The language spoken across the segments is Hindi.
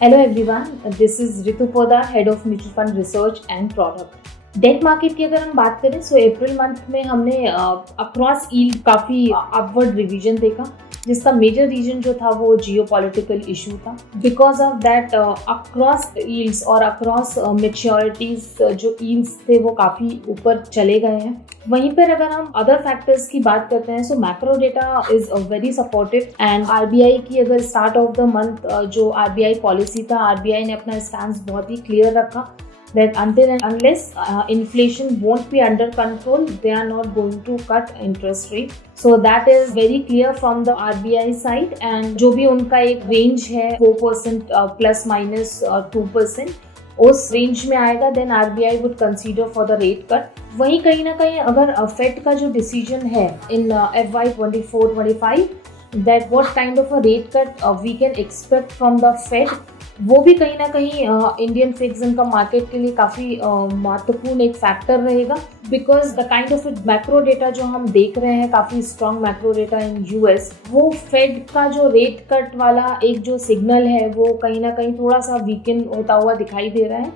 Hello everyone, this is Ritu Poddar, Head of Mutual Fund Research and Product. Debt market की अगर हम बात करें सो अप्रैल मंथ में हमने अक्रॉस यील्ड काफ़ी अपवर्ड रिवीजन देखा, जिसका मेजर रीजन जो था वो जियोपॉलिटिकल इशू था। Because of that across yields और अक्रॉस मैच्योरिटीज जो यील्ड्स थे वो काफ़ी ऊपर चले गए हैं। वहीं पर अगर हम अदर फैक्टर्स की बात करते हैं so macro data is very supportive and RBI की अगर स्टार्ट ऑफ द मंथ जो आरबीआई पॉलिसी था, आरबीआई ने अपना स्टैंड बहुत ही क्लियर रखा that until and unless inflation won't be under control, they are not going to cut interest rate. So that is very clear from the RBI side, and जो भी उनका एक रेंज है 4% plus minus 2%, उस रेंज में आएगा then RBI would consider for the rate cut. वहीं कहीं ना कहीं अगर फेड का जो डिसीजन है in FY 24-25 that what kind of a rate cut we can expect from the Fed, वो भी कहीं ना कहीं इंडियन फिक्स्ड इनकम मार्केट के लिए काफ़ी महत्वपूर्ण एक फैक्टर रहेगा। Because the kind of macro data जो हम देख रहे हैं, काफ़ी strong macro data in US, वो फेड का जो रेट कट वाला एक जो सिग्नल है वो कहीं ना कहीं थोड़ा सा वीकन होता हुआ दिखाई दे रहा है।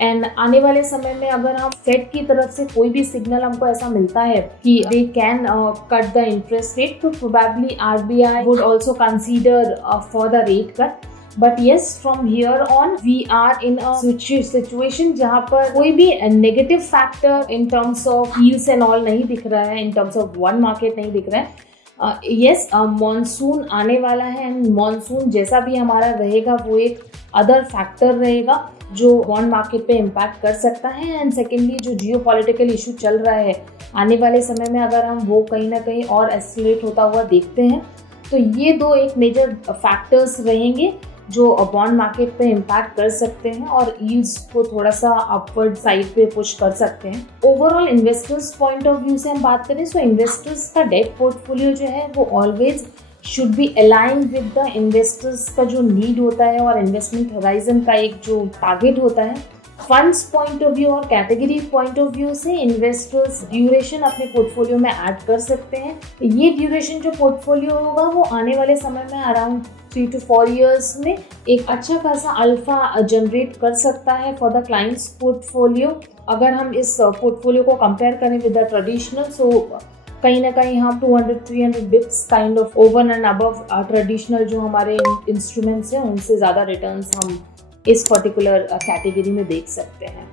एंड आने वाले समय में अगर हम फेड की तरफ से कोई भी सिग्नल हमको ऐसा मिलता है कि they can cut the interest rate, तो probably RBI would also consider for the rate cut. But yes, from here on we are in a situation जहाँ पर कोई भी negative factor in terms of yields and all नहीं दिख रहा है, in terms of one market नहीं दिख रहा है। येस, मॉनसून आने वाला है एंड मॉनसून जैसा भी हमारा रहेगा वो एक अदर फैक्टर रहेगा जो बॉन्ड मार्केट पे इम्पैक्ट कर सकता है। एंड सेकेंडली जो जियोपॉलिटिकल इशू चल रहा है आने वाले समय में अगर हम वो कहीं ना कहीं और एस्केलेट होता हुआ देखते हैं तो ये दो एक मेजर फैक्टर्स रहेंगे जो बॉन्ड मार्केट पे इम्पैक्ट कर सकते हैं और यील्ड्स को थोड़ा सा अपवर्ड साइड पे पुश कर सकते हैं। Overall investors point of view से हम बात करें सो इन्वेस्टर्स का डेट पोर्टफोलियो जो है वो always should be align with the investors का जो नीड होता है और इन्वेस्टमेंट होराइजन का एक जो टारगेट होता है। फंड्स पॉइंट ऑफ व्यू और कैटेगरी पॉइंट ऑफ व्यू से इन्वेस्टर्स ड्यूरेशन अपने पोर्टफोलियो में ऐड कर सकते हैं। ये ड्यूरेशन जो पोर्टफोलियो होगा वो आने वाले समय में अराउंड 3 to 4 years में एक अच्छा खासा अल्फा जनरेट कर सकता है फॉर द क्लाइंट्स पोर्टफोलियो। अगर हम इस पोर्टफोलियो को कंपेयर करें विद द ट्रेडिशनल, सो कहीं ना कहीं हम 200-300 Bips kind of over and above traditional जो हमारे इंस्ट्रूमेंट्स हैं उनसे ज़्यादा रिटर्न्स हम इस पर्टिकुलर कैटेगरी में देख सकते हैं।